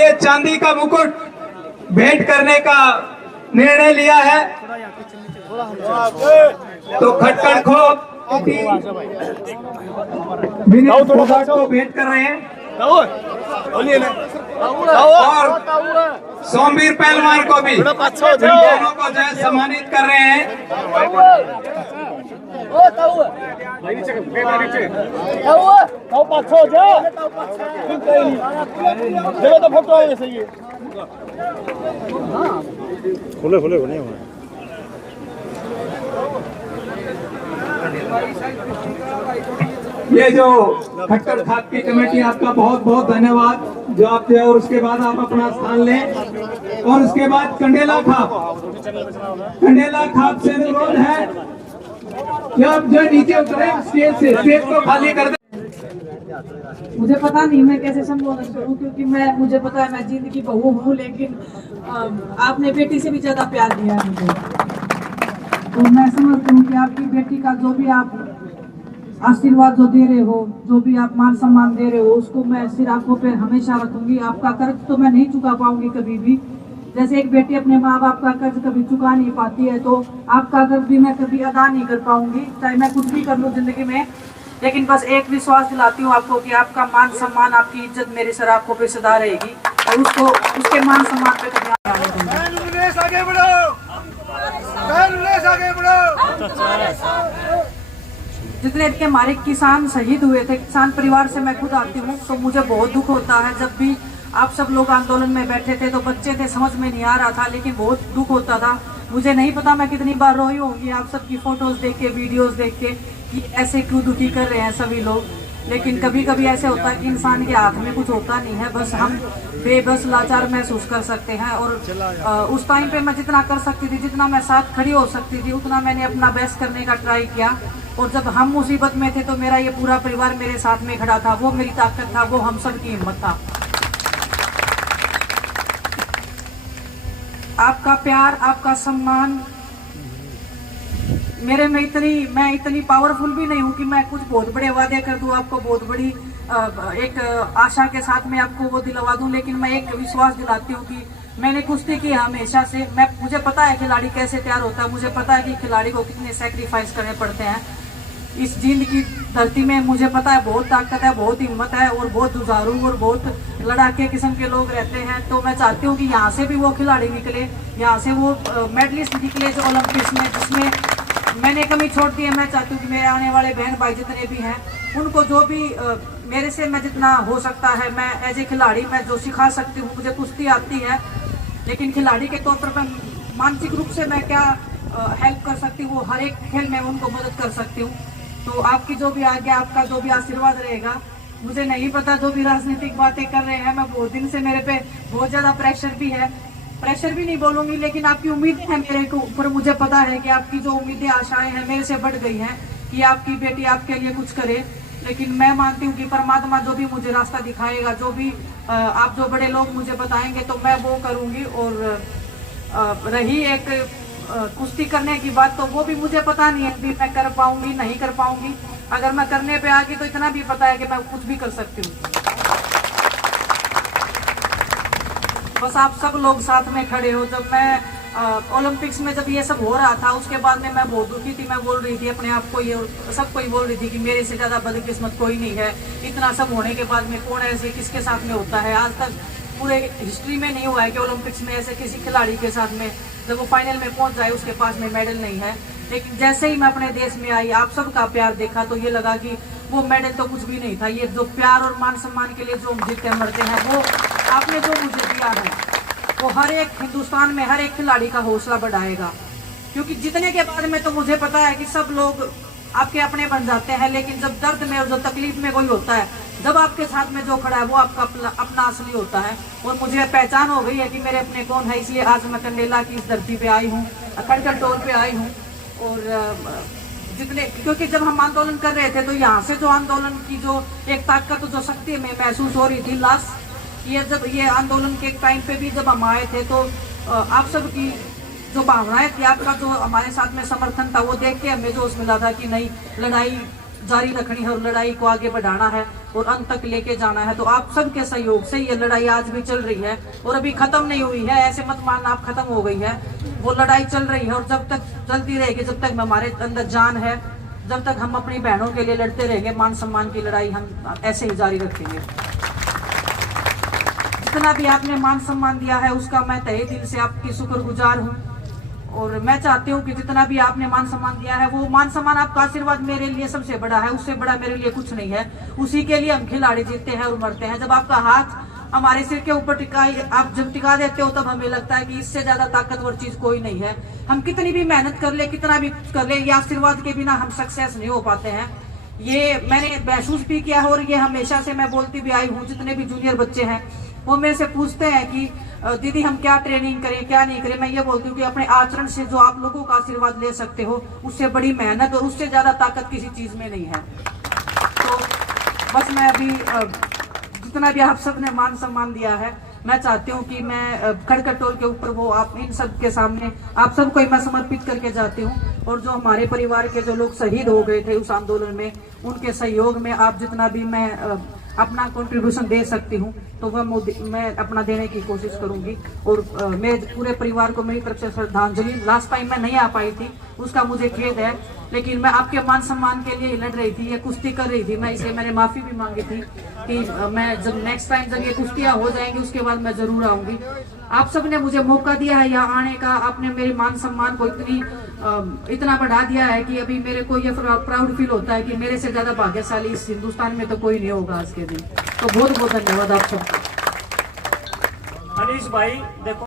ये चांदी का मुकुट भेंट करने का निर्णय लिया है। तो खटखड़ खोप विनीत फोगाट को भेंट कर रहे हैं और सोमवीर पहलवान को भी दोनों को जो है सम्मानित कर रहे हैं। ये जो खट्टर खाप की कमेटी, आपका बहुत बहुत धन्यवाद जो आप जो है, और उसके बाद आप अपना स्थान लें। और उसके बाद कंडेला खाप से अनुरोध है कि आप जो नीचे उतरे स्टेज को खाली कर दें। मुझे पता नहीं मैं कैसे संबोधन करूं, क्योंकि मुझे पता है मैं जिंदगी बहू हूँ, लेकिन आपने बेटी से भी ज्यादा प्यार दिया है मुझे। तो मैं समझती हूँ कि आपकी बेटी का जो भी आप आशीर्वाद जो दे रहे हो, जो भी आप मान सम्मान दे रहे हो, उसको मैं सिर आंखों पे हमेशा रखूंगी। आपका कर्ज तो मैं नहीं चुका पाऊंगी कभी भी। जैसे एक बेटी अपने माँ बाप का कर्ज कभी चुका नहीं पाती है, तो आपका कर्ज भी मैं कभी अदा नहीं कर पाऊंगी, चाहे मैं कुछ भी कर लूँ जिंदगी में। लेकिन बस एक विश्वास दिलाती हूँ आपको कि आपका मान सम्मान, आपकी इज्जत मेरे सर आंखों पे सदा रहेगी, और उसको उसके मान सम्मान पे कभी आने दूंगी। जितने इतने हमारे किसान शहीद हुए थे, किसान परिवार से मैं खुद आती हूँ, तो मुझे बहुत दुख होता है। जब भी आप सब लोग आंदोलन में बैठे थे तो बच्चे थे, समझ में नहीं आ रहा था, लेकिन बहुत दुख होता था। मुझे नहीं पता मैं कितनी बार रोई होंगी आप सबकी फोटोज देख के, वीडियोस देख के, कि ऐसे क्यों दुखी कर रहे हैं सभी लोग। लेकिन कभी कभी ऐसे होता है कि इंसान के हाथ में कुछ होता नहीं है, बस हम बेबस लाचार महसूस कर सकते हैं। और उस टाइम पे मैं जितना कर सकती थी, जितना मैं साथ खड़ी हो सकती थी, उतना मैंने अपना बेस्ट करने का ट्राई किया। और जब हम मुसीबत में थे तो मेरा ये पूरा परिवार मेरे साथ में खड़ा था। वो मेरी ताकत था, वो हम सब की हिम्मत था। आपका प्यार, आपका सम्मान मेरे में मैं इतनी पावरफुल भी नहीं हूँ कि मैं कुछ बहुत बड़े वादे कर दूं आपको, बहुत बड़ी एक आशा के साथ में आपको वो दिलवा दूं। लेकिन मैं एक विश्वास दिलाती हूँ कि मैंने कुश्ती की हमेशा से। मुझे पता है खिलाड़ी कैसे तैयार होता है, मुझे पता है कि खिलाड़ी को कितने सैक्रिफाइस करने पड़ते हैं। इस जींद की धरती में मुझे पता है बहुत ताकत है, बहुत हिम्मत है, और बहुत जुझारू और बहुत लड़ाके किस्म के लोग रहते हैं। तो मैं चाहती हूँ कि यहाँ से भी वो खिलाड़ी निकले, यहाँ से वो मेडलिस्ट निकले जो ओलंपिक्स में, जिसमें मैंने कमी छोड़ दी है। मैं चाहती हूँ कि मेरे आने वाले बहन भाई जितने भी हैं, उनको जो भी मेरे से मैं जितना हो सकता है, मैं एज ए खिलाड़ी मैं जो सिखा सकती हूँ। मुझे कुश्ती आती है, लेकिन खिलाड़ी के तौर पर मैं मानसिक रूप से मैं क्या हेल्प कर सकती हूँ, वो हर एक खेल में उनको मदद कर सकती हूँ। तो आपकी जो भी आज्ञा, आपका जो भी आशीर्वाद रहेगा। मुझे नहीं पता जो भी राजनीतिक बातें कर रहे हैं, मैं बहुत दिन से मेरे पे बहुत ज्यादा प्रेशर भी है, प्रेशर भी नहीं बोलूंगी, लेकिन आपकी उम्मीदें हैं मेरे ऊपर। मुझे पता है कि आपकी जो उम्मीदें, आशाएं हैं मेरे से बढ़ गई हैं कि आपकी बेटी आपके लिए कुछ करे। लेकिन मैं मानती हूँ कि परमात्मा जो भी मुझे रास्ता दिखाएगा, जो भी आप जो बड़े लोग मुझे बताएंगे, तो मैं वो करूँगी। और रही एक कुश्ती करने की बात, तो वो भी मुझे पता नहीं है कि मैं कर पाऊंगी नहीं कर पाऊंगी। अगर मैं करने पे आ गई तो इतना भी पता है कि मैं कुछ भी कर सकती हूँ। बस आप सब लोग साथ में खड़े हो। जब मैं ओलंपिक्स में जब ये सब हो रहा था, उसके बाद में मैं बहुत दुखी थी। मैं बोल रही थी अपने आप को, ये सबको ही बोल रही थी कि मेरे से ज्यादा बदकिस्मत कोई नहीं है। इतना सब होने के बाद में कौन ऐसे किसके साथ में होता है? आज तक पूरे हिस्ट्री में नहीं हुआ है कि ओलंपिक्स में ऐसे किसी खिलाड़ी के साथ में जब वो फाइनल में पहुंच जाए उसके पास में मेडल नहीं है। लेकिन जैसे ही मैं अपने देश में आई, आप सबका प्यार देखा, तो ये लगा कि वो मेडल तो कुछ भी नहीं था। ये जो प्यार और मान सम्मान के लिए जो हम जीतते मरते हैं, वो आपने जो मुझे दिया है, वो हर एक हिंदुस्तान में हर एक खिलाड़ी का हौसला बढ़ाएगा। क्योंकि जीतने के बाद में तो मुझे पता है कि सब लोग आपके अपने बन जाते हैं, लेकिन जब दर्द में और जो तकलीफ में कोई होता है, जब आपके साथ में जो खड़ा है वो आपका अपना असली होता है। और मुझे पहचान हो गई है कि मेरे अपने कौन है, इसलिए आज मैं कंडेला की इस धरती पे आई हूँ, खड़खड़ टोल पे आई हूँ। और जितने, क्योंकि जब हम आंदोलन कर रहे थे तो यहाँ से जो आंदोलन की जो एक ताकत, जो शक्ति में महसूस हो रही थी लास्ट, ये जब ये आंदोलन के टाइम पे भी जब हम आए थे, तो आप सब की जो भावनाएं थी, आपका जो हमारे साथ में समर्थन था, वो देख के हमें जोश मिला था कि नहीं, लड़ाई जारी रखनी है और लड़ाई को आगे बढ़ाना है और अंत तक लेके जाना है। तो आप सबके सहयोग से ये लड़ाई आज भी चल रही है और अभी खत्म नहीं हुई है। ऐसे मत मानना आप खत्म हो गई है, वो लड़ाई चल रही है और जब तक चलती रहेगी, जब तक हमारे अंदर जान है, जब तक हम अपनी बहनों के लिए लड़ते रहेंगे, मान सम्मान की लड़ाई हम ऐसे ही जारी रखेंगे। जितना भी आपने मान सम्मान दिया है उसका मैं तहे दिल से आपकी शुक्रगुजार हूँ और मैं चाहती हूँ कि जितना भी आपने मान सम्मान दिया है, वो मान सम्मान आपका आशीर्वाद मेरे लिए सबसे बड़ा है, उससे बड़ा मेरे लिए कुछ नहीं है। उसी के लिए हम खिलाड़ी जीतते हैं और मरते हैं। जब आपका हाथ हमारे सिर के ऊपर आप जब टिका देते हो तब हमें लगता है कि इससे ज्यादा ताकतवर चीज कोई नहीं है। हम कितनी भी मेहनत कर ले, कितना भी कर ले, ये आशीर्वाद के बिना हम सक्सेस नहीं हो पाते हैं। ये मैंने महसूस भी किया है और ये हमेशा से मैं बोलती भी आई हूँ। जितने भी जूनियर बच्चे हैं वो मेरे से पूछते हैं कि दीदी हम क्या ट्रेनिंग करें, क्या नहीं करें। मैं ये बोलती हूँ कि अपने आचरण से जो आप लोगों का आशीर्वाद ले सकते हो, उससे बड़ी मेहनत और उससे ज्यादा ताकत किसी चीज में नहीं है। तो बस मैं अभी जितना भी आप सबने मान सम्मान दिया है, मैं चाहती हूँ कि मैं खड़कर टोल के ऊपर वो आप इन सब के सामने आप सबको मैं समर्पित करके जाती हूँ। और जो हमारे परिवार के जो लोग शहीद हो गए थे उस आंदोलन में, उनके सहयोग में आप जितना भी मैं अपना कंट्रीब्यूशन दे सकती हूँ तो वह मैं अपना देने की कोशिश करूंगी। और मेरे पूरे परिवार को मेरी तरफ से श्रद्धांजलि। लास्ट टाइम मैं नहीं आ पाई थी, उसका मुझे खेद है, लेकिन मैं आपके मान सम्मान के लिए लड़ रही थी, ये कुश्ती कर रही थी मैं, इसलिए मैंने माफी भी मांगी थी कि मैं जब नेक्स्ट टाइम जब ये कुश्तियाँ हो जाएंगी उसके बाद मैं जरूर आऊंगी। आप सब ने मुझे मौका दिया है यहाँ आने का, आपने मेरे मान सम्मान को इतना बढ़ा दिया है कि अभी मेरे को ये प्राउड फील होता है कि मेरे से ज्यादा भाग्यशाली इस हिंदुस्तान में तो कोई नहीं होगा आज के दिन। तो बहुत बहुत धन्यवाद आप सबको। अनीश भाई देखो।